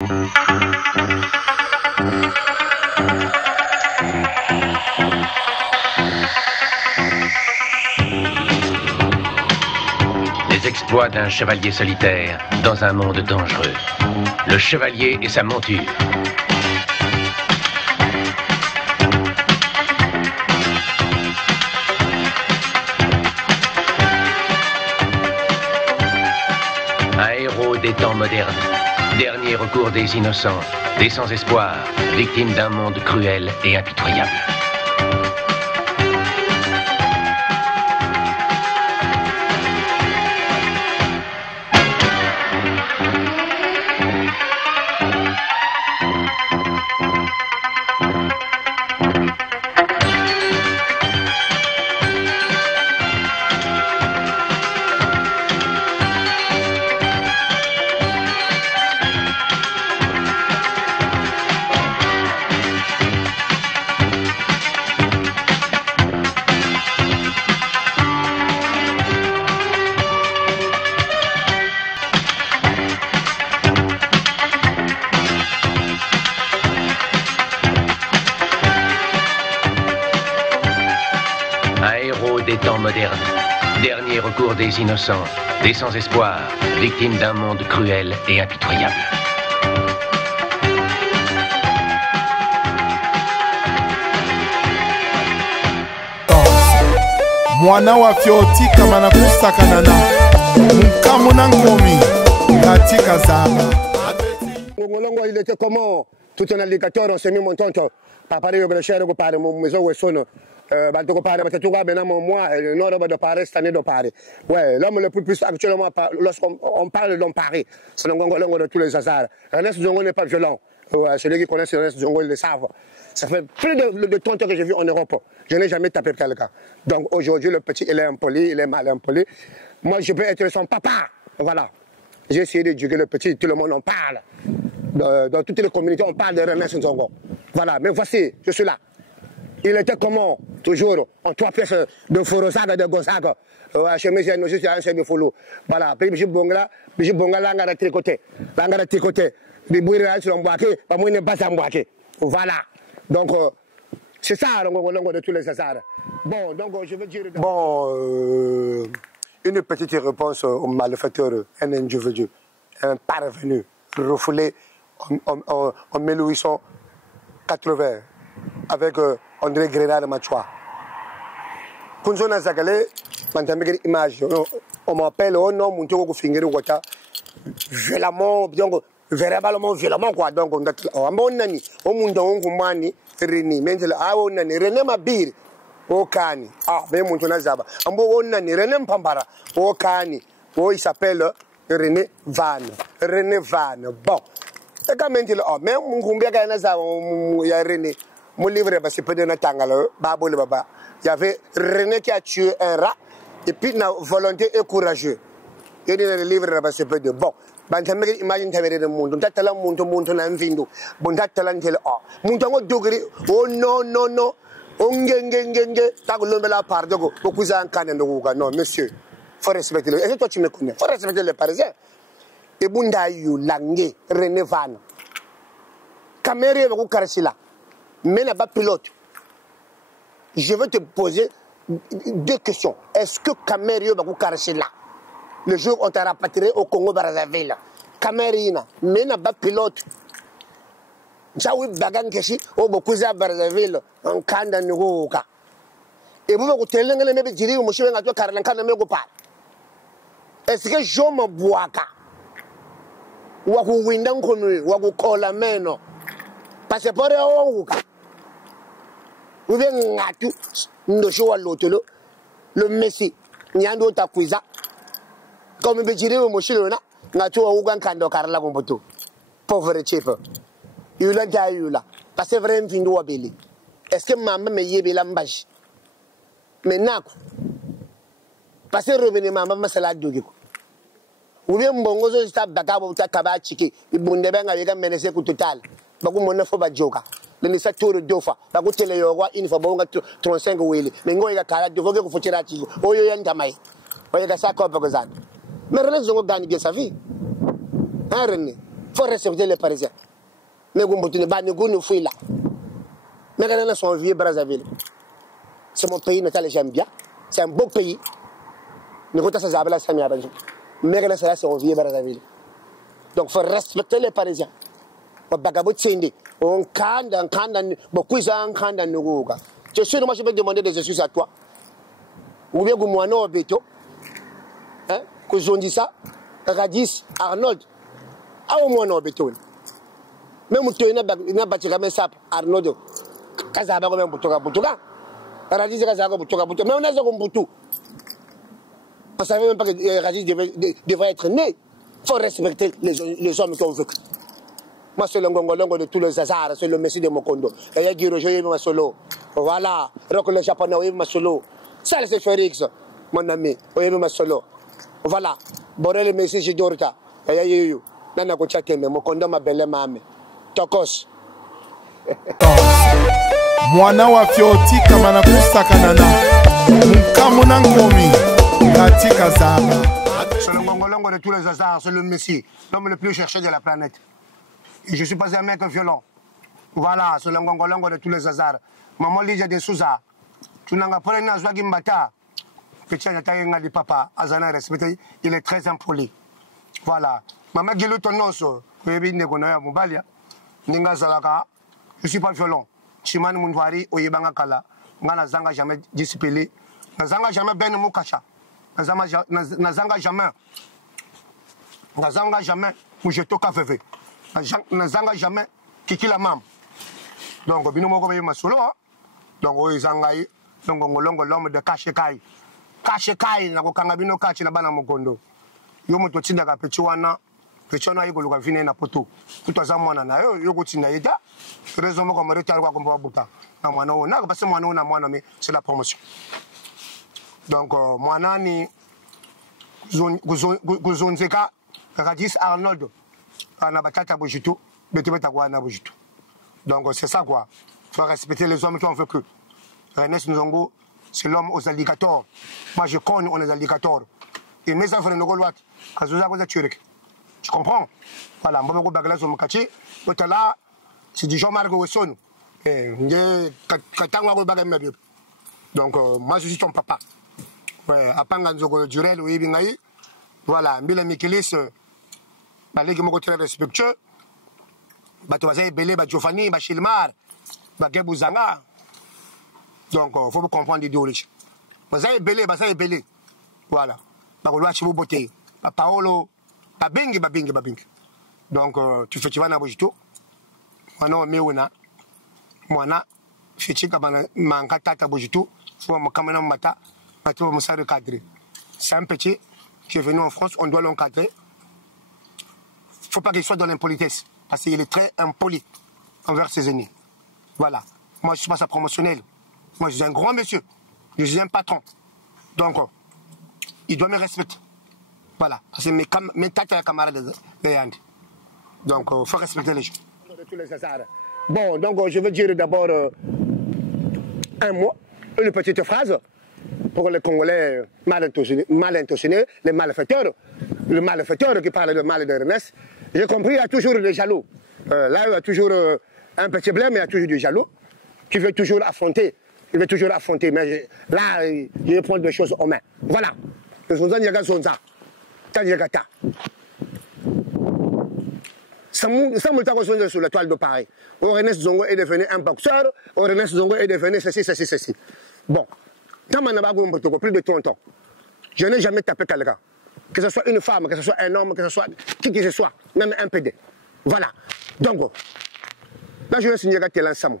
Les exploits d'un chevalier solitaire dans un monde dangereux. Le chevalier et sa monture. Un héros des temps modernes. Dernier recours des innocents, des sans-espoir, victimes d'un monde cruel et impitoyable. Des temps modernes, dernier recours des innocents, des sans-espoir, victimes d'un monde cruel et impitoyable. Mwana wa fioti kama na kusakanana mkamu na ngomi katika zaba. Ngolongo il était comment tout un alligator on s'est mis mon tonton papa de le cher ko pare mo maison où sonne balto ko pare batatu ga benamo moi le nord de Paris cette année de Paris. Ouais, l'homme le plus actuellement lorsqu'on parle dans Paris, c'est le ngolongo de tous les hasards. Ernest Zongo n'est pas violent. Ouais, celui qui connaît Ernest Zongo ils le savent. Ça fait plus de temps que j'ai vu en Europe. Je n'ai jamais tapé quelqu'un. Donc aujourd'hui, le petit, il est impoli, il est mal impoli. Moi, je peux être son papa. Voilà. J'ai essayé de juger le petit, tout le monde en parle. Dans toutes les communautés, on parle de Ernest Zongo. Voilà, mais voici, je suis là. Il était comment, toujours, en 3 pièces de Forosaga, de Gonzaga. Chemise, nous sommes un de follow. Voilà, puis je bonga, l'angara tricoté. L'angara tricoté. Les bouillards sur l'emboîté, pas moins de bas emboîté. Voilà. Donc, c'est ça, le de tous les hasards. Bon, donc, je veux dire... Bon, une petite réponse au malfaiteur, un individu, un parvenu, refoulé en 1880, avec André Grenard de Machoua. Kunzona Zagale, m'entendez image, on m'appelle, oh non, mon tour, finger, wata, violemment, donc, véritablement violemment, quoi. Donc, on a mon ami, au monde, on commande, Reni, maintenant, ah, on a René Mabir, au Kani, ah, ben, mon tonazaba, en bon, on a René Pambara, au Kani, oh, il s'appelle René Van, René Van, bon. Et quand même, oh, même mon combien il y a René, mon livre, c'est peu de Natangalo, Babo le Baba. Il y avait René qui a tué un rat, et puis, il a volonté et courageux. Il y a le livre, c'est peu de bon. Imagine tavere del mondo, tatala mondo na mvindo, bondatala ntele o. Muntu ngo dogri, oh no. Ongenge, tagolombe la pardogo, okuza nkane ndoguga. Non, monsieur. Faut respecter le. Est-ce que toi tu me connais? Faut respecter les Parisiens. Et bunda yu langue René Van. Caméré va ku karsila. Mais n'a pas pilote. Je veux te poser 2 questions. Est-ce que Caméré va ku karsila? Le jour où on t'a rapatrié au Congo-Brazzaville, Cameroun, mais n'a pas pilote. J'avoue, Bagan Keshi, au Bokuza Brazzaville, en Kanda Nuruka. Et vous vous telling les mêmes diri ou monsieur à toi, Carlanka ne me go pas. Est-ce que je me bois? Waku Windang Kunu, Waku Kola Meno. Passeport au Wuka. Vous venez à tout, nous jouons à l'autre, le Messi, Nyando Takuiza. Comme je dirais au monsieur, n'a tu aucun cando carla compoto. Pauvre chef. Il l'a déjà eu là. Parce que vraiment, il doit belli. Est-ce que maman me yébe l'embâche? Mais n'a quoi. Parce que revenez maman, c'est la douille. Ou bien, bon, on se tape d'accord pour ta cabachiki. Il bonne de bain avec un menacé coup total. Bakou mon neuf ba joka. Le nisa tour de deux fois. Bakou télé yoga, il faut bon 35 wheels. Mais on y a carré de vogue pour tirer à tigo. Oyo yantamai. Oyo ça comme ça. Mais René Zongo gagne bien sa vie. Hein, René? faut respecter les Parisiens. Mais vous ne fouillez là. Mais regardez son vieux Brazzaville. C'est mon pays natal et j'aime bien. C'est un beau pays. Mais regardez ça, c'est mon vieux Brazzaville. Donc il faut respecter les Parisiens. Tu es sûr que moi je vais demander des excuses à toi. Ou bien que moi non au béto. Que j'en dis ça. Radis, Arnold. Ah au moins non au béto. Même tu n'as pas tiré mes sapes, Arnold. Kazaba comme un boutoka. Radis Kazaba boutoka. Mais on a ça comme boutou. On ne savait même pas que Radis devrait être né. Il faut respecter les hommes qui ont vécu. Moi, c'est le ngongolongo de tous les hasards, c'est le Messie de Mokondo. Et il y a Girojo, il ma solo. Voilà. Donc le Japonais, il ma solo. Ça, c'est Félix, mon ami. Il ma solo. Voilà. Boré le Messie, j'ai d'orta. Et il y a eu. Nana Kochate, mais Mokondo m'a belle mame. Tokos. Mwana wa fioti kamana kusakanana. Mukamuna ngomi. Katika zaba. C'est le ngongolongo de tous les hasards, c'est le Messie, l'homme le plus cherché de la planète. Et je suis pas un mec violent. Voilà, c'est le ngongolongo de tous les hasards. Maman Lydia de Souza, tu n'as pas un azwa gimbata. Petit Natayenga de papa, Azana respecté, il est très impoli. Voilà. Maman Gilou Tonoso, je suis pas violent. Chiman Mundwari, Oyebanga Kala, Ngana Zanga jamais discipline, Nazanga jamais Ben Mukacha. Nazanga jamais où je toque à feu. Nazanga jamais kiki la mam. Donc binomo ko ma solo. Donc o izangai donc ngolongo l'homme de Kashekai. Kashekai na ko kanga bino kachi na bana Mokondo. Yo moto tinda ka pechiwana. Pechiwana yiko luka vine na poto. Tout azamwana na yo ko tinda yeda. Raison mo ko mo retard ko mbo buta. Na mwana o na parce que mwana o na mwana mais c'est la promotion. Donc, moi, Nani, Guzonzeka, Radis Arnold, Anabatata Bojitu, Betibetagwana Bojitu. Donc, c'est ça quoi. Il faut respecter les hommes qui ont vécu. René Nzongo, c'est l'homme aux alligators. Moi, je connais, on est alligators. Et mes enfants, nous avons tu comprends? Voilà, Mboko Baglas au Mkachi, là, c'est du Jean-Marc Wesson. Donc, moi, je suis ton papa. Ouais, apanga nzoko durel ou ibingai. Voilà, Mbila Mikilis, balegi moko très respectueux. Bato bazay belé, ba Giovanni, ba Chilmar, ba Gebuzanga. Donc, faut comprendre l'idéologie. Bazay belé, bazay belé. Voilà. Ba kolwa chibu boté. Ba Paolo, ba bingi. Donc, tu fais tu vas na bojito. Mwana meuna. Mwana fichika bana manka tata bojito. Faut mo kamana mata. C'est un petit qui est venu en France, on doit l'encadrer. Il ne faut pas qu'il soit dans l'impolitesse, parce qu'il est très impoli envers ses ennemis. Voilà. Moi, je ne suis pas sa promotionnelle. Moi, je suis un grand monsieur. Je suis un patron. Donc, il doit me respecter. Voilà. Parce que mes tatas camarades de Yandi. Donc, il faut respecter les gens. Bon, donc, je veux dire d'abord un mot, une petite phrase. Pour les Congolais mal intentionnés, les malfaiteurs, le malfaiteur qui parle de mal de Ernest, j'ai compris, il y a toujours des jaloux. Là, il y a toujours un petit blême, mais il y a toujours des jaloux qui veulent toujours affronter. Mais là, il veut prendre des choses en main. Voilà. Sans me taper sur la toile de Paris. Ernest Zongo est devenu un boxeur, Ernest Zongo est devenu ceci. Bon. Dans ma plus de 30 ans, je n'ai jamais tapé quelqu'un. Que ce soit une femme, que ce soit un homme, que ce soit qui que ce soit, même un PD. Voilà. Donc, là, je vais signer à l'ensemble.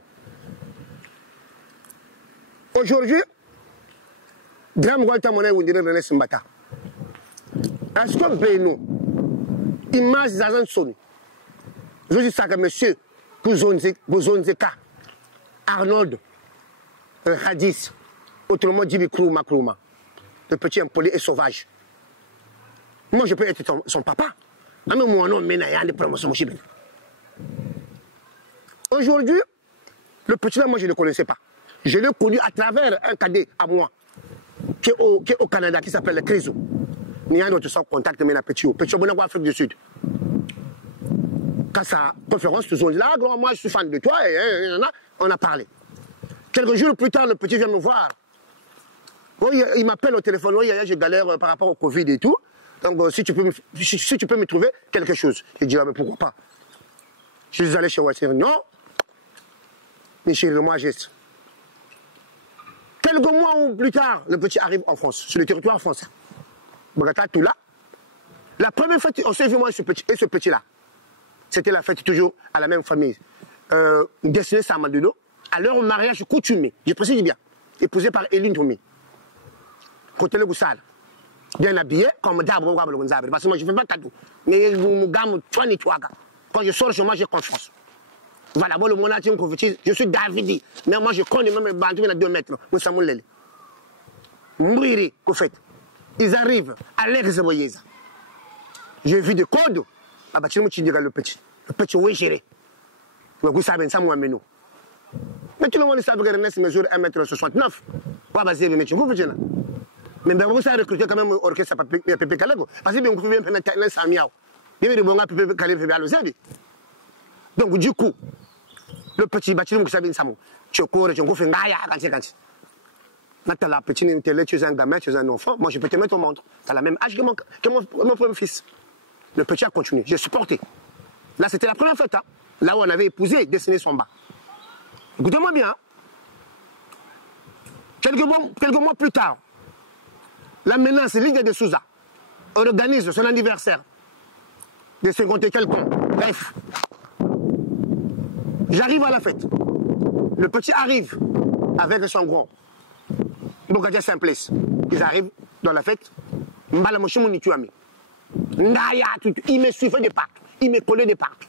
Aujourd'hui, Dram Walter Monet ou dire René Simbata. Est-ce qu'on paye nous? Image d'Azan Son. Je dis ça que monsieur Bouzonzeka, Arnold, Radis. Autrement dit, Kruma, le petit impoli et sauvage. Moi, je peux être son papa. Aujourd'hui, le petit là, moi, je ne le connaissais pas. Je l'ai connu à travers un cadet à moi, qui est au Canada, qui s'appelle Crisou. Il y a un autre sans contact, mais il y a un petit, Afrique du Sud. Quand sa conférence, toujours là, moi je suis fan de toi, et on a parlé. Quelques jours plus tard, le petit vient me voir. Oui, il m'appelle au téléphone, oui, je galère par rapport au Covid et tout. Donc si tu peux me trouver quelque chose. Je dis, ah, mais pourquoi pas? Je suis allé chez Wassir, non. Mais chérie, moi geste. Quelques mois plus tard, le petit arrive en France, sur le territoire français. Bogota, tout là. La première fête, on s'est vu moi et ce petit-là. C'était la fête toujours à la même famille. Destinée Samadouno, à leur mariage coutumé, je précise bien, épousé par Eline Toumi. Côté le Goussal. Bien habillé, comme d'abord, parce que moi je ne fais pas cadeau. Mais quand je sors chez moi, j'ai confiance. Voilà, bon, le monatine prophétise, je suis Davidi. Mais moi je connais même les bandits à 2 mètres. Nous sommes les. Mourir, qu'au fait. Ils arrivent à l'ex-Boyeza. J'ai vu des codes. Ah bah tu me dis le petit. Le petit, oui, chéri. Vous savez, ça, moi, mais nous. Mais tout le monde sait que Ernest mesure 1,69 m. Bah, c'est mais tu vous faites là. Mais vous savez recruter quand même orchestre à Pépé Kalego. Parce que vous pouvez bien faire un samiao. Il y a des bons Pépé Kalego à l'Ozabi. Donc, du coup, le petit bâtiment, vous savez, tu cours, tu fais un gars, quand maintenant, la petite, tu es un gamin, tu es un enfant. Moi, je peux te mettre au monde. Tu as la même âge que mon premier fils. Le petit a continué. J'ai supporté. Là, c'était la première fête. Hein. Là où on avait épousé, dessiné son bas. Écoutez-moi bien. Hein. Quelques mois plus tard, la menace Lydia de Souza organise son anniversaire de 50 et quelques ans. Bref. J'arrive à la fête. Le petit arrive avec son grand. Bokadia Simplice. Ils arrivent dans la fête. Mbala Moshimouni Tuami. Il me suivait de partout. Il me collait de partout.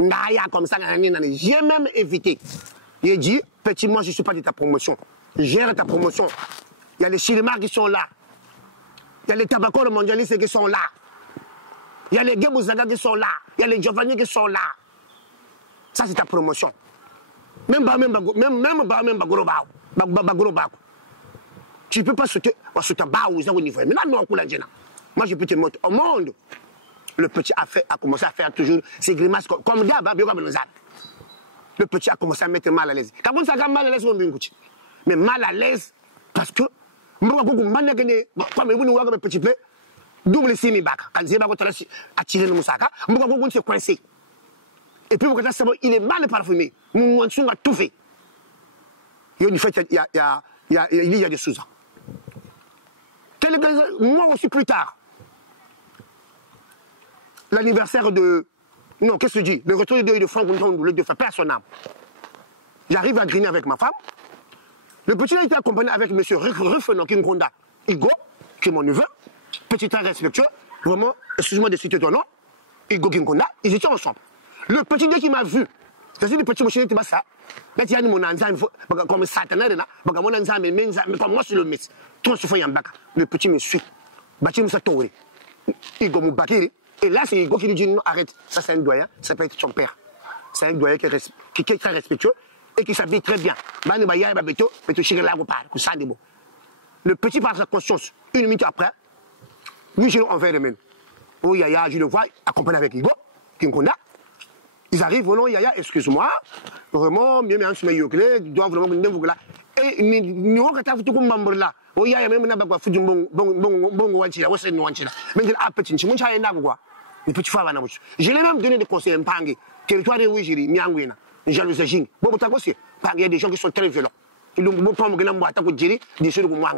Ndaya comme ça. J'ai même évité. Il dit, petit, moi je ne suis pas de ta promotion. Gère ta promotion. Il y a les Chilimars qui sont là. Il y a les Tabacos mondialistes qui sont là. Il y a les Gebouzaga qui sont là. Il y a les Giovanni qui sont là. Ça c'est ta promotion. Même Bagorobao. Tu ne peux pas sauter bas au niveau. Mais là, non, moi, je peux te montrer au monde. Le petit a commencé à faire toujours ses grimaces comme d'hab. Le petit a commencé à mettre mal à l'aise. Quand on s'est mal à l'aise, mais mal à l'aise parce que comme vous nous petit peu, double simi bac. Quand j'ai attiré le moussaka, on s'est coincé. Et puis, il est mal parfumé. Nous avons tout fait. Il y a des choses. Quelques mois aussi plus tard, l'anniversaire de... Non, qu'est-ce que je dis? Le retour de deuil de Franck Ntondoulé de faire personne. J'arrive à griner avec ma femme. Le petit a été accompagné avec M. Rufenon Kingonda Igo, qui est mon neveu, petit très respectueux, vraiment, excuse-moi de citer ton nom, Igo Kingonda, ils étaient ensemble. Le petit dès qu'il m'a vu, c'est-à-dire le petit monsieur était pas ça. Là, il y a mon enzyme, comme Satanas, mon enzyme, mais comme moi, c'est le mess. Le petit me suit. Bâti Moussa Touré. Igo Moubakiri. Et là, c'est Igo qui lui dit non, arrête. Ça, c'est un doyen, ça peut être son père. C'est un doyen qui est très respectueux et qui s'habille très bien. Le petit, par sa conscience, 1 minute après, lui, je l'enverrai même. Oh, Yaya, je le vois, accompagné avec Igo, Kinkonda. Ils arrivent, oh non, Yaya, excuse-moi, vraiment, bien, ils doivent vraiment venir là. Et nous, quand tu as tout membre là, oh, Yaya, même, on a fait du bon, mais il a petit, je l'ai même donné des conseils, territoire de Ouijiri, Miangwina, Jalousie Jing. Bon, il y a des gens qui sont très violents. Ils ont pas de des choses comme moi.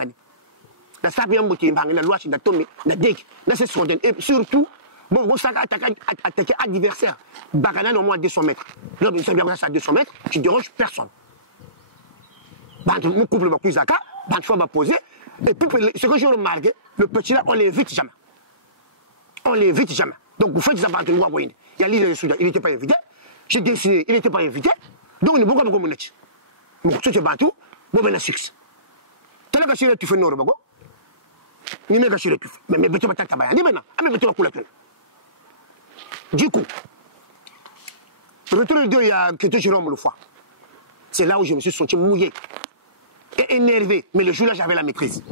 La sapien boutique, la loi, la tombe, la dek, la session, et surtout, bon, vous savez, attaquer adversaire, Bagana, au moins 200 mètres. Là, vous savez bien ça à 200 mètres, tu ne déranges personne. Mon couple va plus Zaka, une fois va poser, et puis, ce que j'ai remarqué, le petit là, on l'évite jamais. On l'évite jamais. Donc, vous faites des abattements de loi, il y a l'île de Soudan, il n'était pas invité. J'ai décidé, il n'était pas invité. Donc, nous ne pouvons pas communiquer. Donc, tu te bats tout, vous avez un succès. Tu as caché le tu fais non, Bago. Ni me caché le tu fais. Mais tu vas t'attaquer. Ni maintenant, mais tu vas couler. Du coup, retour de deux, il y a que Jérôme le foie. C'est là où je me suis senti mouillé et énervé. Mais le jour-là, j'avais la maîtrise.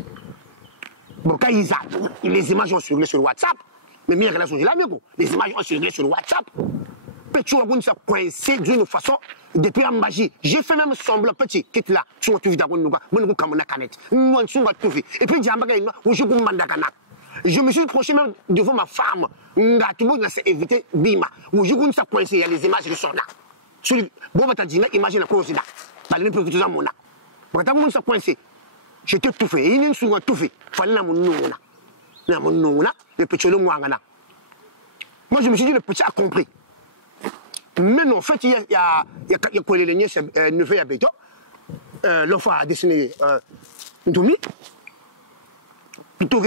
Bon, quand les images ont circulé sur WhatsApp, mais mes relations, j'ai la mieux. Les images ont circulé sur WhatsApp. petit wagon ça coincé d'une façon depuis en magie. J'ai fait même semblant petit quitte là, tu vas tout vite bon nous comme na canette. Moi tu vas tout vite. Et puis Djamba où je vous mandakana. Je me suis proché même devant ma femme. Nga tout le monde s'est évité bima. Où je vous ça coincé, il y a les images qui sont là. Bon va t'adina imagine la cause là. Bah les plus tout ça mon là. Quand tout le monde ça coincé. J'étais tout fait. Il y a une souvent tout fait. Fallait na mon nom là. Na mon nom là, le petit le mwangana. Moi je me suis dit le petit a compris. Mais non, en fait, il y a collé les nièces neveu à béton. L'enfant a dessiné Ndoumi. Puis tout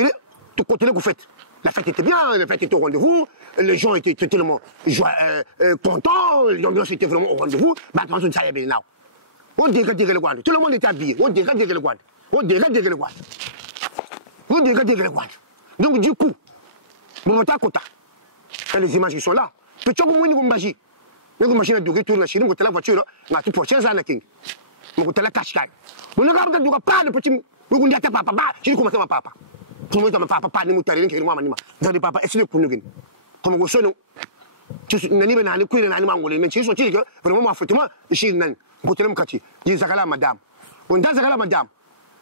côté là vous faites. La fête était bien, la fête était au rendez-vous, les gens étaient tellement contents, l'ambiance était vraiment au rendez-vous. Maintenant, ça y est bien là. On dirait le guad. Tout le monde est habillé. On dirait le guad. On dirait le guad. On dirait le guad. Donc du coup, bon à côté. Les images qui sont là. Petit peu moins de magie. Mais comme machine de tourner la Chine, la voiture, on a tout pour 15 ans. On a la cache-cache. On a regardé du pas de petit. On a papa, je dis comment ça va papa. Comment ça va papa, ne m'outarine qui est moi, dans les papas, est-ce que vous connaissez? Comme vous savez, tu n'as ni ben couille n'ani mangolé, mais tu sais que vraiment moi faitement, je suis nan. Vous tenez mon quartier. Il y a Zagala madame. On a Zagala madame.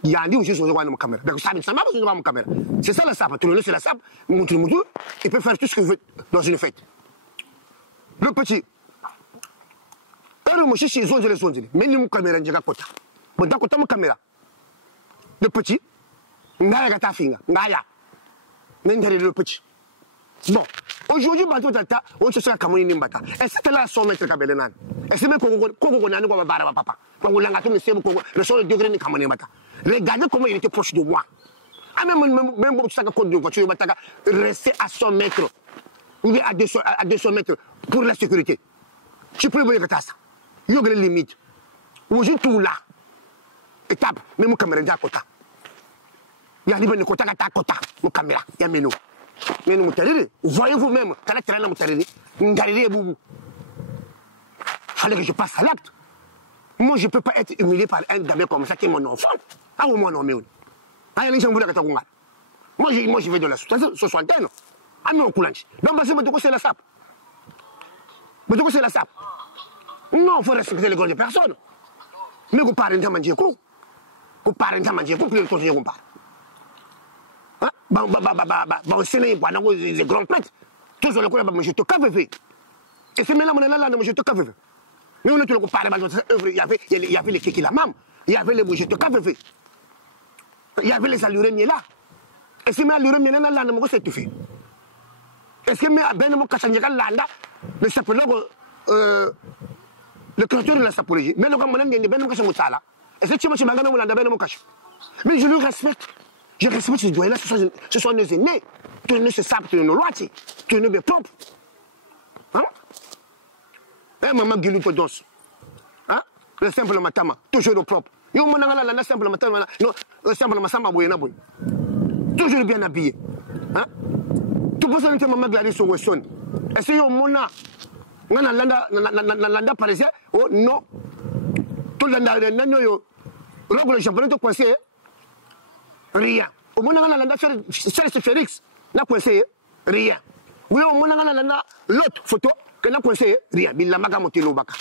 Il y a un livre juste sur la caméra. Donc ça m'a besoin de ma caméra. C'est ça la sape. Tu le laisses la sape, mon il peut faire tout ce qu'il veut dans une fête. Le petit. Je suis chez les zones, mais nous caméra n'jaka kota. Bon d'accord, ta caméra. Le petit, ngaya gata finga, ngaya. N'endere le petit. Bon, aujourd'hui bateau tata, on se sera kamoni nimbata. Est-ce que là 100 mètres kabelenan? Est-ce que koko nani ko bara papa? Ko langa to se ko le sol degré ni kamoni mbata. Regardez comment il était proche de moi. Ah même bon ça code de voiture bataka rester à 100 mètres. Ou bien à 200 mètres pour la sécurité. Tu peux voir que ça. Il y a des limites. Où je tout là. Étape, mais mon caméra est à côté. Il y a des côté à côté. Mon caméra, il y a mes mais nous voyez-vous même, quand il fallait que je passe à l'acte. Moi, je ne peux pas être humilié par un gamin comme ça qui est mon enfant. Ah, au moins, non, mais moi, je vais dans la soixantaine. Ah, mais on coule. Donc, c'est la sape. C'est la sape. Non, il faut respecter les grandes de personnes. Mais vous parlez de manger quoi? Vous parlez de manger quoi? Puis le conseiller, on parle. Bon, c'est les grands prêtres. Tous sur le coup, je te cave. Et c'est maintenant, je te cave. Mais on a tout le coup parlé de cette œuvre. Il y avait les kékis la mam. Il y avait les je te cave. Il y avait les allures là. Et c'est mes allures là, là, c'est tout fait. Est-ce que le sapologue, le créateur de la sapologie, mais le grand monnaie, il y a bien de ça là. Et c'est que tu m'as gagné mon cache. Mais je le respecte. Je respecte ce doigt-là, ce sont nos aînés. Tu ne sais pas, tu ne lois, tu ne es propre. Hein? Eh, maman, Guilou, tu danses. Hein? Le simple matin, toujours propre. Yo, mon angala, le simple matin, le simple matin, toujours bien habillé. Hein? Tu peux se maman Gladys au Wesson. Est-ce que mon a landa parisien? Oh non. Tout le championnat de coincé. Rien. Au moment où on a fait Félix, on a coincé rien. Oui, au moment où on a l'autre photo, on a coincé rien. Il a magamoté le baka.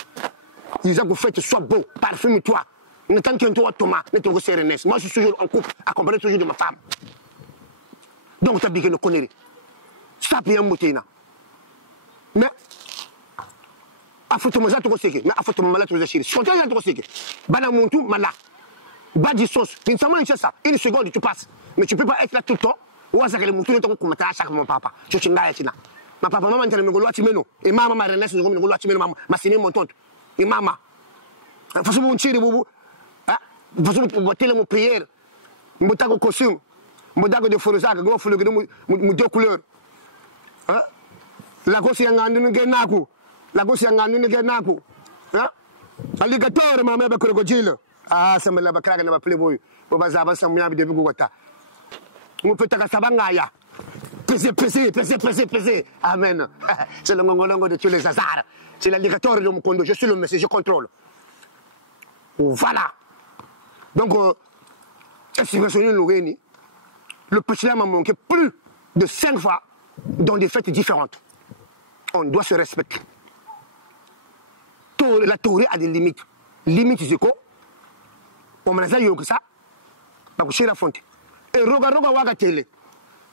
Ils ont fait soit beau, parfume-toi. Ne t'en qu'un toi, Thomas, ne t'en sérénesse. Moi, je suis toujours en couple, accompagné toujours de ma femme. Donc, tu as bien que nous connaissons. Ça peut y avoir. Mais, à photo, moi, j'ai mais à photo, moi, j'ai chéri. Si on t'a dit, Banamontou, Mala. Bas du sauce. Une seconde, tu passes. Mais tu ne peux pas être là tout le temps. Ou à ce que les moutons ne comme à chaque mon papa. Je suis là. Ma papa, maman, tu me et maman, ma renaissance, ma signé mon tonte. Et maman. Il faut mon tir, boubou. Il faut botter mon prière. Mon tago costume. Mon dago de forosac, mon fleur de deux couleurs. La gosse est en gagnant. La gosse est en gagnant. Alligator, ma mère, crocodile. Ah, c'est la bacraque de ma playboy. Pour bazaba, ça m'a de Bugota. On peut ta sabangaya. Pesé. Amen. C'est le mongongo de tous les hasards. C'est l'alligator de mon condo. Je suis le monsieur, je contrôle. Voilà. Donc, le petit là m'a manqué plus de 5 fois dans des fêtes différentes. On doit se respecter. la théorie a des limites. Limite, c'est quoi? On m'a dit que ça, je la fonte. Et roga waga télé.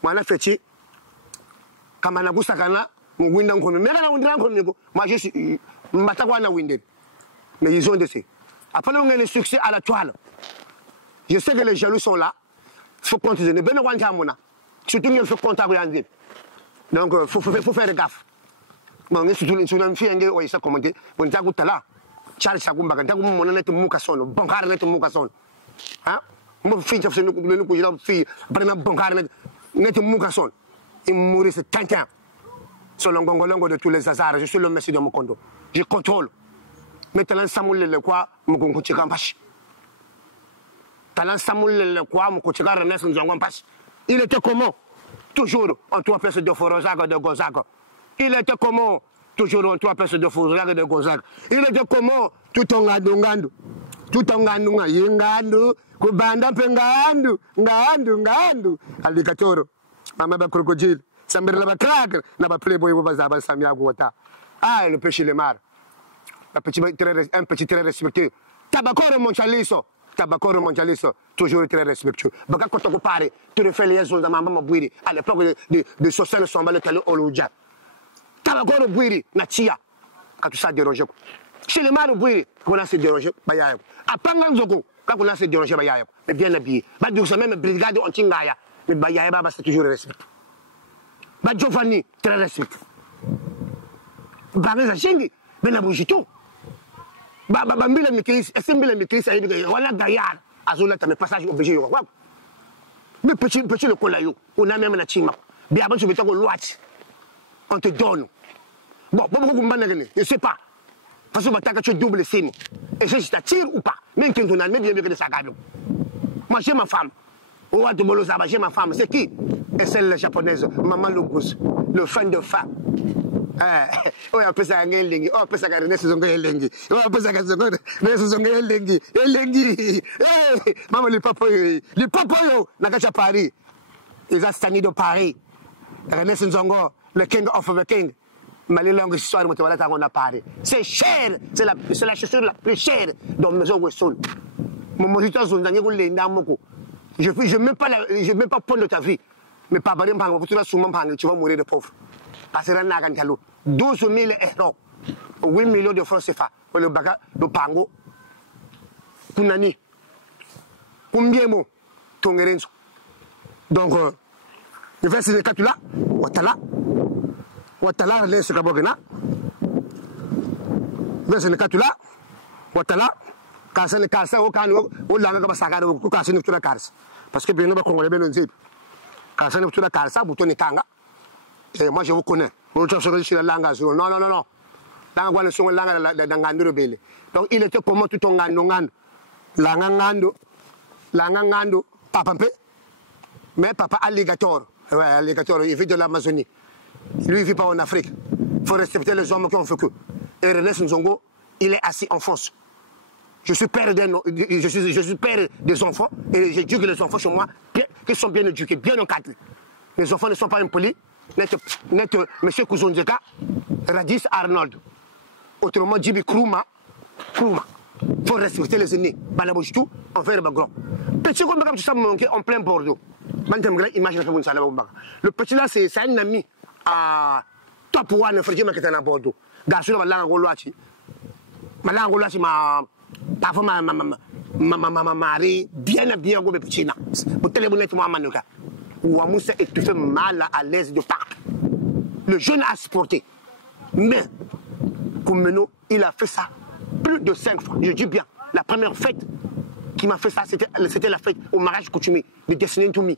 Moi, je fais Kamana Gusakana, mon windan comme moi, je suis Matawana Winded. Mais ils ont de ces. Après, on a le succès à la toile. Je sais que les jaloux sont là. Il faut continuer. Surtout, il faut compter. Donc, il faut faire gaffe. Bon, surtout, une fille, on a commenté. On a dit là. Charles Sagumba, on a dit Moukason, Bonkar net Moukason. Hein? Mon fils, c'est une fille, prenant Bonkar net Moukason. Il mourit, c'est 30 ans. Selon Gongolongo de tous les hasards, je suis le messie de mon condo. Je contrôle. Maintenant, Samuel le quoi, mon coach Gampache. Talent Samuel le quoi, mon coach Garanès, nous en passe. Il était comment? Toujours en 3 pièces de Forozaga de Gonzaga. Il était comment? Toujours en 3 pièces de Forozaga de Gonzaga. Il était comment? Tout en gandungando. Tout en gandunga. Yengando. Kubanda pengandu. Ngandu. Alligator. Mama crocodile. Samber la craque. N'a pas playboy ou bazaba samia guata. Ah, le péché le mar. Un petit très respectueux. Tabacoro Monchaliso. Toujours très respectueux. Baga quand on compare, tu refais les zones de maman Bouiri à l'époque de Sossel Samba le Talo Oloudja. Tabacoro Bouiri, Natia. Quand tout ça dérange. Chez les mares Bouiri, on a se déranger, Bayam. À Panganzogo, quand on a se déranger, Bayam. Mais bien habillé. Badou, c'est même brigade anti-Ngaya. Mais Bayam, c'est toujours respect. Badjofani, très respect. Bagay Zengi, Benabouchito. Bambila Mikris, et Simbila Mikris, voilà Gaillard, Azola, mais passage obligé. Mais petit le colayo, on a même la chima. Bien avant, je vais te watch. On te donne. Bon, je ne sais pas. Parce que tu double signe. Et je t'attire ou pas. Même quand on a même bien que des sagado. Moi, j'ai ma femme. Au roi de Molosaba, j'ai ma femme. C'est qui? Et celle japonaise, Maman Logos, le fan de femme. Oh, on peut ça Lengi, on peut ça Lengi, on peut ça Lengi. Maman, les papoyo, Nagacha Paris, les Astani de Paris, René Zongo, le King of the King. Mais les langues histoire, on a Paris. C'est cher, c'est la chaussure la plus chère dans Maison Wesson. Mon moniteur, je ne mets pas point de ta vie. Mais pas tu vas mourir de pauvre. Parce que 12 000 euros, 8 millions de francs CFA pour le baga de Pango. Kunani. Combien de mots? Tongerenzo. Donc, je vais essayer de faire là. Watala, laisse le Kabogena. Je vais essayer de faire là. Watala. Quand le Karsa, au Kano, au Langa Sagara, au Kassin de la Kars. Parce que bien, on va qu'on le zip. Quand ça ne peut pas Karsa, bouton et Kanga. Et moi, je vous connais. Non. Donc, il était comment tout en gandongando. Langangando, papa. Mais papa alligator. Ouais, alligator, il vit de l'Amazonie. Lui, il vit pas en Afrique. Il faut respecter les hommes qui ont fait que. Et René Nzongo, il est assis en France. Je suis père des enfants. Et je dis que les enfants chez moi, qui sont bien éduqués, bien encadrés. Les enfants ne sont pas impolis. Net M. Kouzondjeka, Radis Arnold. Autrement, Djibi Krouma. Il faut respecter les aînés. Balabouchtou, on fait le bagron. Petit comme tu sais manquer en plein Bordeaux. Le petit là, c'est un ami à Top One, Freddy Maketana à Bordeaux. Garçon, ma mari, bien, comme petit là. Pour téléphoner, moi, Manuka. Ou Amoussa est tout fait mal à l'aise de partout. Le jeune a supporté. Mais, comme Meno, il a fait ça plus de 5 fois. Je dis bien, la première fête qui m'a fait ça, c'était la fête au mariage coutumier de Destiny to Me.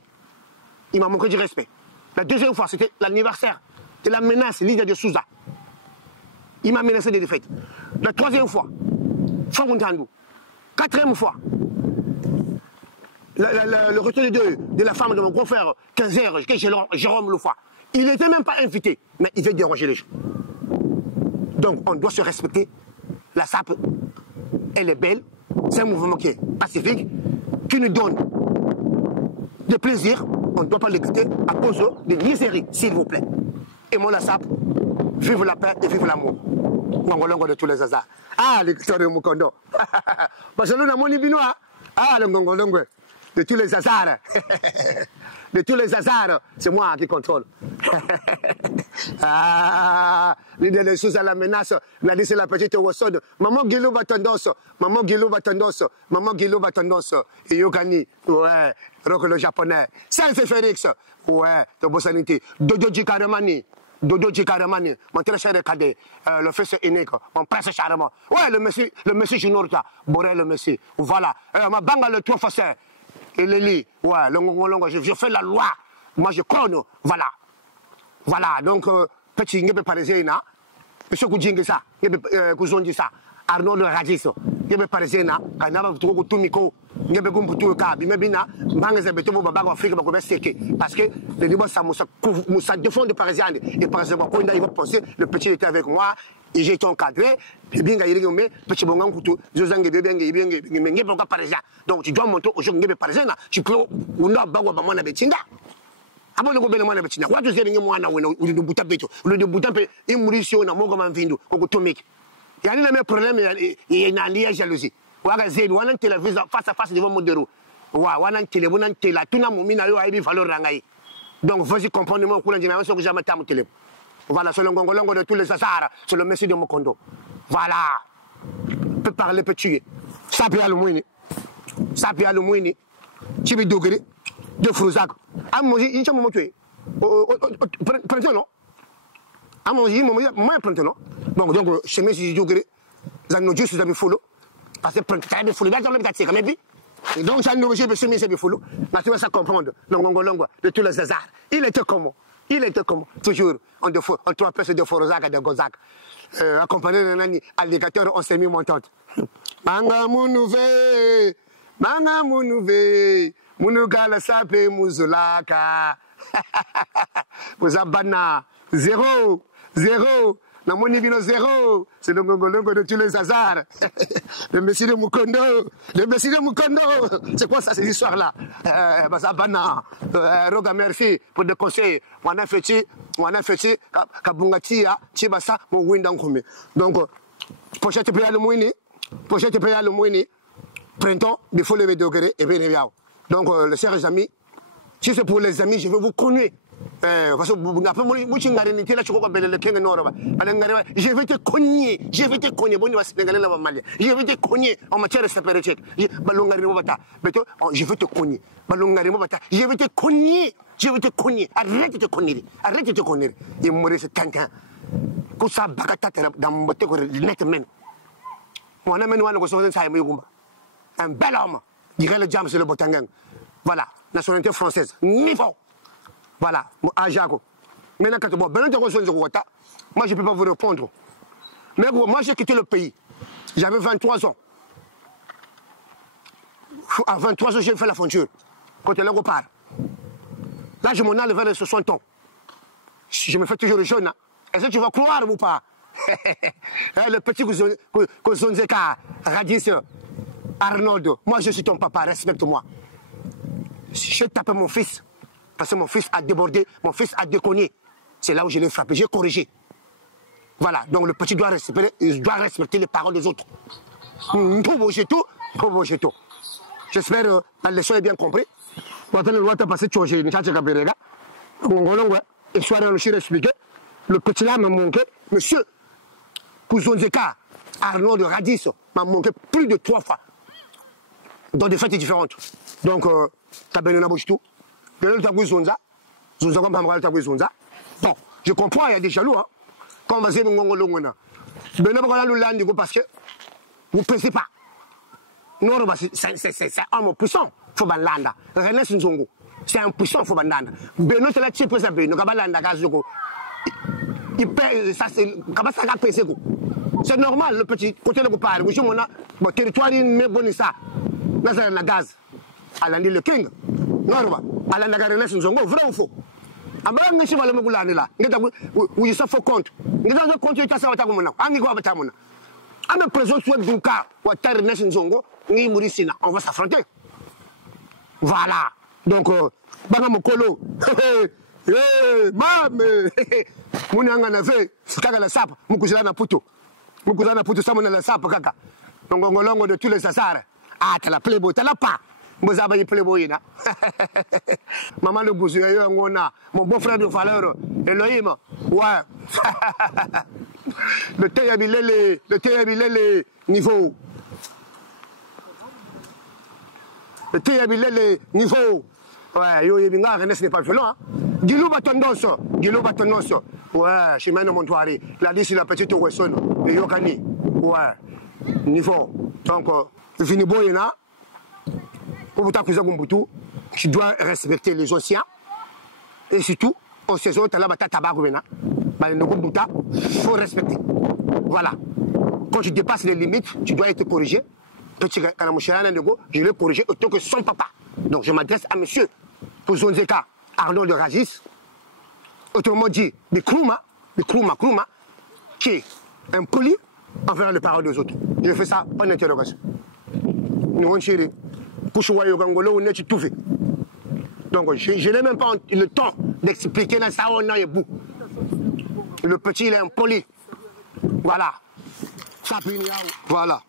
Il m'a manqué du respect. La deuxième fois, c'était l'anniversaire de la menace Lydia de Souza. Il m'a menacé de défaite. La troisième fois, Fangontandou. Quatrième fois, le retour de la femme de mon grand-frère, 15h, que Jérôme Loufoy. Il n'était même pas invité, mais il veut déranger les gens. Donc, on doit se respecter. La SAP, elle est belle. C'est un mouvement qui est pacifique, qui nous donne des plaisirs. On ne doit pas les quitter à cause des miséries, s'il vous plaît. Et moi, la SAP, vive la paix et vive l'amour. ngongolongo de tous les hasards. Ah, l'électeur de Mukondo. Parce que nous avons mon binois. Ah, le ngongolongo de tous les hasards. De tous les hasards, c'est moi qui contrôle. Ah, l'idée des choses à la menace. La dit c'est la petite Wassod. Maman Guilou Batandoso. Maman Guilou Batandoso. Maman Guilou Batandoso. Et Yogani. Ouais. Rock le japonais. Selfie Félix. Ouais. De Bossanité. Dodo Jikaramani. Dodo Jikaramani. Mon très cher cadet. Le fils unique. Mon prince charmant. Ouais, le monsieur Junorta. Borel le monsieur. Voilà. Ma banga le 3 fasseurs. Et les lits, ouais, je fais la loi. Moi, je chrono. Voilà. Voilà. Donc, petit, il parisien, monsieur Koudjingisa, Kouzondisa, Arnaud de Radiso, il y a parisien, quand il y a trop de Tumiko, il y a beaucoup de cas, il y a des parce que les Libanais, ça défend des parisiens. Et par exemple, quand il va penser, le petit était avec moi. Et j'ai été encadré, petit bon couteau, donc tu dois monter au jeu de parisien, tu peux ou non, bawa betinda. Avant le gouvernement de Betina, what is the one ou le Boutabeto, ou le Boutampe, immolition à Mogoman Vindo, au Tomic. Il y a un problème, il y a une jalousie. Ouagazé, ou un téléviseur face à face devant Modero. Ou un téléphone, la tuna momina, eu à valeur rangaï. Donc, vas-y comprendre mon courant de génération que j'ai mis à télé. Voilà, c'est le ngongolongo de tous les hasards, c'est le messie de Mokondo. Voilà. Peut parler, peut tuer. Sapia le mouini. Sapia le mouini. Chibi Dougri. De Frouzac. À manger, il y a un moment tué. Prenez non. À manger, il y a un moment prenez non. Donc, chez Messi Dougri, ça nous dit que vous avez follow. Parce que prenez follow. Et donc, ça nous dit que vous avez follow. Mais tu vas ça comprendre. Le ngongolongo de tous les hasards. Il était comment? Il était comme toujours en trois personnes de Forozac et de Gozak, accompagné d'un alligateur en semi-montante. Manga Mounouvé, Mounugala Sape Mouzulaka. Vous abana, 0. Na moni vino 0. C'est le ngongolongo de tous les hasards. Le messie de Mukondo. C'est quoi ça, ces histoires-là? Bazabana. Roga merci pour des conseils. On a fait, Kabungatia, Chibasa, mon Windankoumi. Donc, pochette payé le mouini. Printemps, il faut lever degré et bien. Donc, les chers amis, si c'est pour les amis, je veux vous connaître. Parce que je vais te cogner, je vais te cogner en matière de sécurité. Je vais te cogner. Arrête de te cogner. Il me reste quelqu'un. Pour ça, dans mon net. Un bel homme. Dirait le diable, c'est le Botangan. Voilà, nationalité française. Niveau. Voilà, Ajago. Maintenant, quand moi je ne peux pas vous répondre. Mais moi, j'ai quitté le pays. J'avais 23 ans. À 23 ans, j'ai fait la frontière. Quand elle repart. Là, je m'en allais vers les 60 ans. Je me fais toujours jeune. Est-ce que tu vas croire ou pas? Le petit Kozonzeka, Radis, Arnold. Moi, je suis ton papa, respecte-moi. Je tape mon fils. Parce que mon fils a débordé, mon fils a déconné. C'est là où je l'ai frappé, j'ai corrigé. Voilà, donc le petit doit respecter les paroles des autres. J'espère que la leçon est bien comprise. Le petit là m'a manqué, monsieur Kouzonzeka, Arnaud de Radis, m'a manqué plus de 3 fois. Dans des fêtes différentes. Donc, t'as bien un abouche tout. Bon, je comprends, il y a des jaloux. Hein. Quand on va dire parce que vous ne pensez pas. C'est un homme puissant. C'est un puissant. C'est normal, le petit côté de Goupar. Mon territoire est bon, ça. La gaz. Le king. Normal. À la gare, vrai ou faux? Après, je suis allé me là. Il se faut compte. Il y a un compte qui est à sa table. À ma présence, on va s'affronter. Voilà. Donc, Bagamo Kolo. Mam, Mounianga Nave, Skagala Sap, Moukuzana Puto. Mukuzana putu samu na la sapa kaka. Ngongolongo de tous les Sassara. Ah, t'as la playboy, t'as la pas. Vous avez une playboy là. Maman le boussu, mon beau-frère de Valeur, Elohim. Ouais. Le théabilé niveau. Le théabilé niveau. Ouais, yo yebinga René ce n'est pas violent. Hein. Gilou batondoso. Ouais, chez Mano Montoiri. La dit sur la petite Wesson. Et Yokani. Ouais. Niveau. Donc, fini boyena. Pour vous tu dois respecter les océans. Et surtout, en saison, tu as la bataille tabac. Il faut respecter. Voilà. Quand tu dépasses les limites, tu dois être corrigé. Je l'ai corrigé autant que son papa. Donc je m'adresse à monsieur pour Zonzeka Arnaud de Ragis. Autrement dit, Kruma, qui est impoli envers les paroles des autres. Je fais ça en interrogation. Nous chéri. Donc je n'ai même pas le temps d'expliquer dans ça bout. Le petit il est impoli. Voilà. Voilà.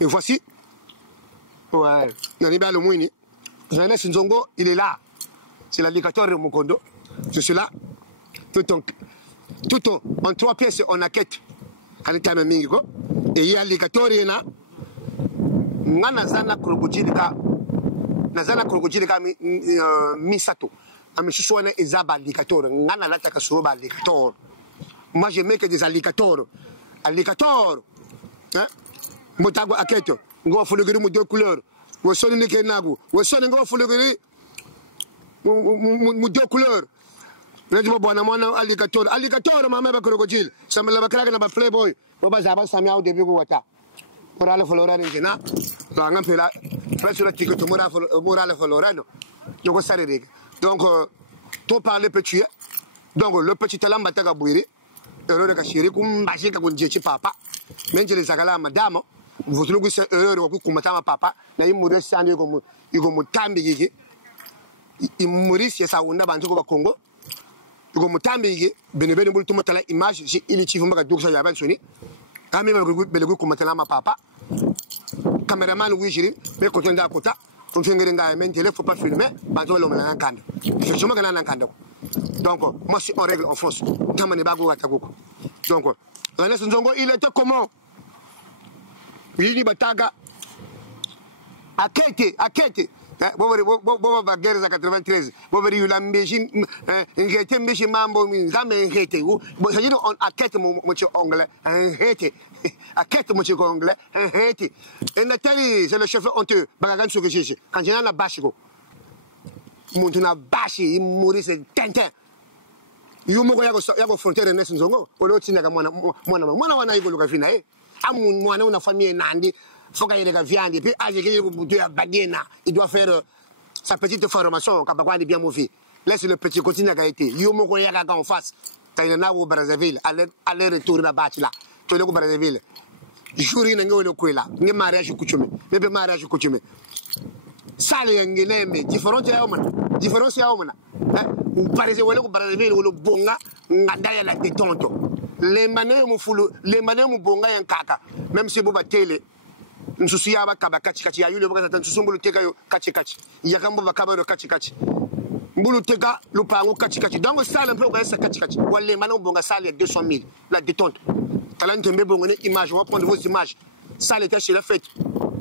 Et voici. Ouais. Nanibia le Mouini. Jeunesse Nzongo, il est là. C'est l'alligator de Mukondo. Je suis là. Tout en 3 pièces, on a quête. Et il y a l'alligator, il y a Nazana crocodile misato. Amishushwana ezaba alligator. Ngana lataka suroba alligator. Moi je mets que des alligators. Alligator. Hein? Motago aketo. Ngo fulugiri mu 2 couleurs. Wo soni ne kenago. Wo soni ngo fulugiri mu 2 couleurs. Najimo bona mona alligator. Alligator mama ba crocodile. Samela ba kraka na ba playboy. Baba zaba samia au début wata. Morale Florano ngena. La ngampela. Presque le ticket morale Florano. Donc ça donc tout parler peut tuer. Donc le petit talent bataga bouiri. Erreur de chéri kum bashika kunjechi papa. Menjele zakala madame. Vous trouvez que erreur ko kumata papa na imure sande ko mutambi gigi. Imurisi ya saunda bantu ko Congo. Ko mutambi gigi benebene bultu motala image si ili chifu maka doksa ya bansoni. Kami belegu kumata ma papa. Caméraman Wijiri, mais quand on est à côté, on fait un il ne faut pas filmer, donc, moi, c'est en règle en France. Donc, il était comment? Il dit Bataga, à Kete, Boba guerre à 93, Boba Yulambeji, Ngete Mbeji Mambo, Ngame Ngete, c'est-à-dire à Kete, mon anglais, Ngete. À quête mon anglais, et Nathalie, c'est le chef honteux, Bagagan sur quand j'ai la bâche, mon tuna bâche, il mourit, c'est tintin. You mo ya go frontière Ernest Nzongo, o lo tsina ka mwana wana igolo ka fina amun mwana una famille nandi, faut gagner la viande, puis age que vous butu ya badiena, il doit faire sa petite formation quand pas bien mauvais. Laisse le petit continent qui a été. You mo ya ka en face. Taina au Brazzaville, aller retour la bâche là. To le Brazzaville jouri na ngolo kwela nge mariage coutume bebe mariage coutume sale ngene différence ya omana ou parisé wala ko Brazzaville wala bonga ngandaya la détente les mané mu bonga yan kaka même si boba télé nsusu ya bakaba kachi ya yule bokata nsusumbulu teka yo kachi yakambo bakaba yo kachi mbulu teka lupango kachi donc sale un peu ko esa kachi wala mané bonga sale 200 000 la détente. Talent de bonne image, on va prendre vos images. Ça, l'état chez la fête.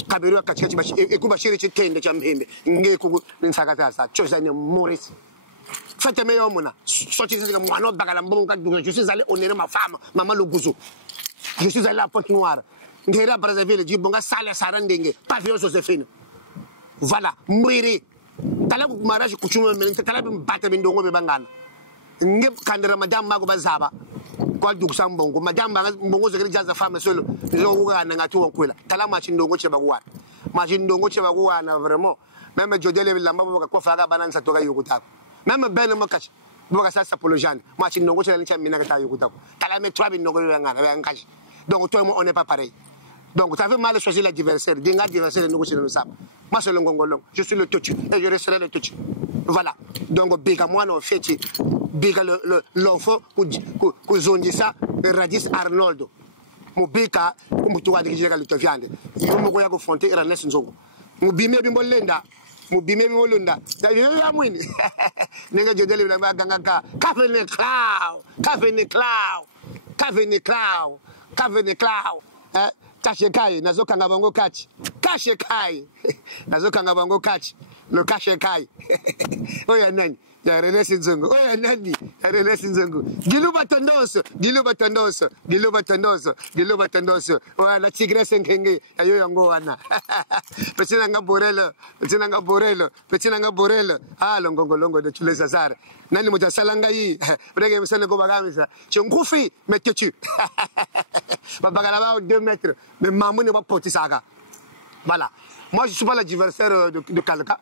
Kabero Kachikachi, et Koubachiri Chicken de Chamhembe, Ngeko, Nsagata, Chosane Maurice. Faites meilleur mona. Sortez de moi, non, Bagalambon, je suis allé honorer ma femme, Maman Lobuzo. Je suis allé à Pointe-Noire. Ngera Brazzaville, Djibonga, Sale Sarandenge, Pavillon Josephine. Voilà, Mouiri. Talab mariage coutume, mais Talab Batabindongo Bangan. Ngep Kandra Madame Mago Bazaba. Bongo, Madame Bongo, the femme seul, Nangatu Quilla, Talamachin Dongo Chebaguan. Machin Dongo Chebaguan, vraiment. Même Jodele Lamba Kofaga Bananza Toga Yukuta. Même Ben Mokash, Bogasa Polojan, Machin Dongo Minagata Yukuta. Talame Trabin Nogoyanga, Ankash. Donc, on n'est pas pareil. Donc, tu avais mal choisi l'adversaire, d'un adversaire de nous savons. Moi, c'est le Gongolong, je suis le touch, et je resterai le touch. Voilà. Donc, Biga moi, non, fait, Biga l'enfant, que zone ça, Radis Arnoldo. mubika umutuwa dikijeka litovyande yumuko ya kufronte Ernest Nzongo mubime bimolenda mubime bimolenda ya mwini nenga jodele la maganga ka Kavene Cloud kashe kai nazokanga bango kachi kashe kai nazokanga bango kachi no kashe kai oya nani ya Ernest Nzongo oya nani ya Ernest Nzongo giluba tondoso oya la tigresse nkenge ayo yango wana petsina nga borelo longo de tous les hasards nani mutasalanga yi brege msane ko bagamisa chenkufi metetu babagala ba 2 mètres mais mamoune ba potisaka voilà moi je suis pas l'adversaire de Kalka.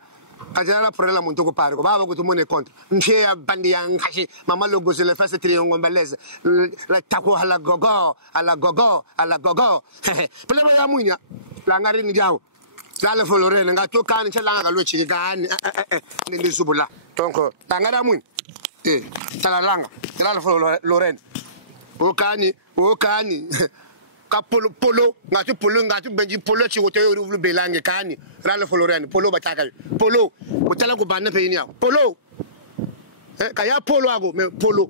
Quand j'ai la problème, mon tour par va tout le monde est contre. M'chie bandi yangashi, maman le gosse le fait c'est triangle balèze. La tako à la gogo. Problème ya munya. La ngari ni diao. La le folore nga to kan chala nga lo chi kan ni subula. Donc la ngara mun. Tala langa. La le folore Lorraine. O kani. Polo ngatu benji polo chi wote yo belange kani rale folorene polo bataka polo utala ko banna pe nia polo kaya polo ago mais polo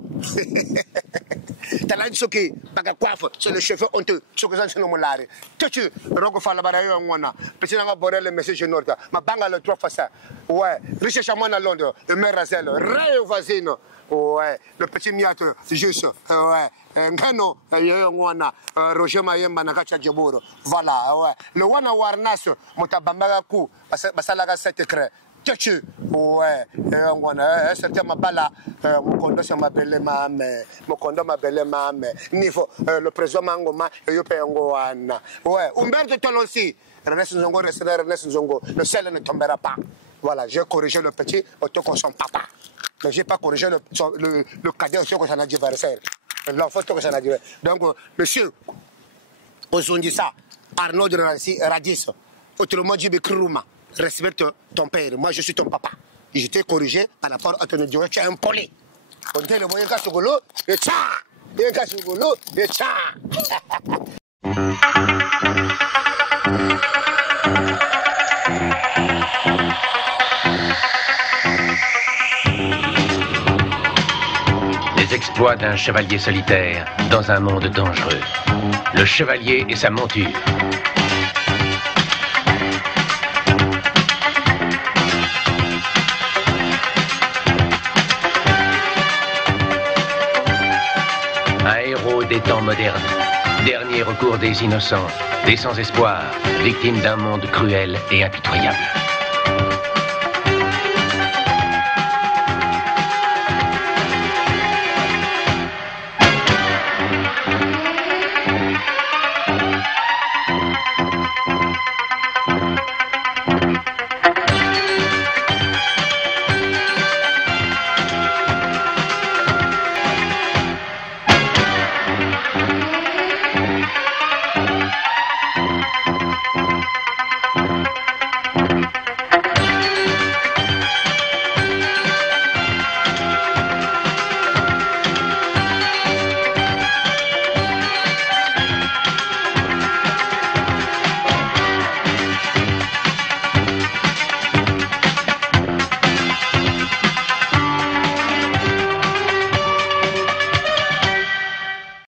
tala nsoki baka kwafo c'est le chef honteux soko san no molare tutu rogo fala bara yo ngona pesina nga borele message norta ma banga le 3 fois ça ouais recherche à moi à Londres le maire Razel Rayo Vasino ouais le petit miato juste ouais ngano yo ngona Roger Mayemba na kacha jeboro voilà ouais le wana warnas mutabamba ku basala ga secret tutu ouais ngona c'était ma bala mokondo mabele mame niveau le président Mangoma yo pe ngwana ouais Umberto Tolonsi Ernest Nzongo le ciel ne tombera pas voilà j'ai corrigé le petit auto comme son papa mais j'ai pas corrigé le cadet aussi que son adversaire l'enfant que son adversaire donc monsieur aujourd'hui ça Arnaud de Radis autrement dit Kruma respecte ton père moi je suis ton papa je t'ai corrigé par rapport à ton adversaire tu es impoli on te le moyen casse golo et ça bien casse golo et ça Les exploits d'un chevalier solitaire dans un monde dangereux. Le chevalier et sa monture. Un héros des temps modernes. Dernier recours des innocents, des sans espoir, victimes d'un monde cruel et impitoyable.